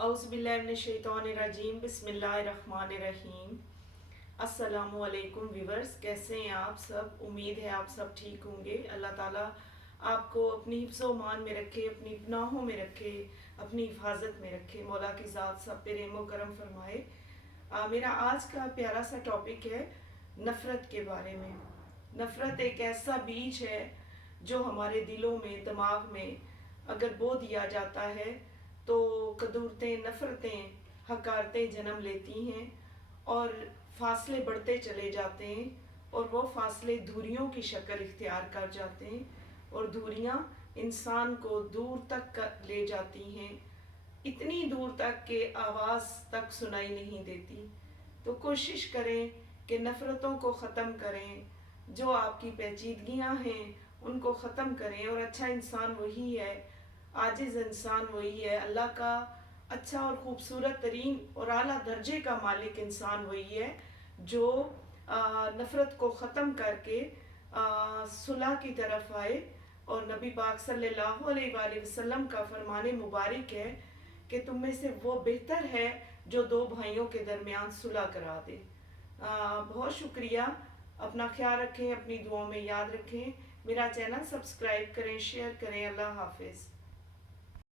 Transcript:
औज़ुबिल्लाहिमिनश्शैतानिर्रजीम बिस्मिल्लाहिर्रहमानिर्रहीम। अस्सलामु अलैकुम व्यूवर्स, कैसे हैं आप सब? उम्मीद है आप सब ठीक होंगे। अल्लाह ताला आपको अपनी हिफ्ज़-ओ-मान में रखे, अपनी पनाहों में रखे, अपनी हिफाजत में रखे। मौला की ज़ात सब पे रहम व करम फरमाए। मेरा आज का प्यारा सा टॉपिक है नफ़रत के बारे में। नफ़रत एक ऐसा बीज है जो हमारे दिलों में, दिमाग में अगर बो दिया जाता है तो कदूरतें, नफ़रतें, हकारतें जन्म लेती हैं और फासले बढ़ते चले जाते हैं और वो फासले दूरियों की शक्ल इख्तियार कर जाते हैं और दूरियां इंसान को दूर तक ले जाती हैं, इतनी दूर तक कि आवाज़ तक सुनाई नहीं देती। तो कोशिश करें कि नफ़रतों को ख़त्म करें, जो आपकी पेचीदगियां हैं उनको ख़त्म करें। और अच्छा इंसान वही है, आजिज़ इंसान वही है, अल्लाह का अच्छा और ख़ूबसूरत तरीन और आला दर्जे का मालिक इंसान वही है जो नफ़रत को ख़त्म करके सुलह की तरफ आए। और नबी पाक सल्लल्लाहु अलैहि वसल्लम का फरमाने मुबारक है कि तुम में से वो बेहतर है जो दो भाइयों के दरमियान सुलह करा दे। बहुत शुक्रिया। अपना ख्याल रखें, अपनी दुआओं में याद रखें। मेरा चैनल सब्सक्राइब करें, शेयर करें। अल्लाह हाफिज़।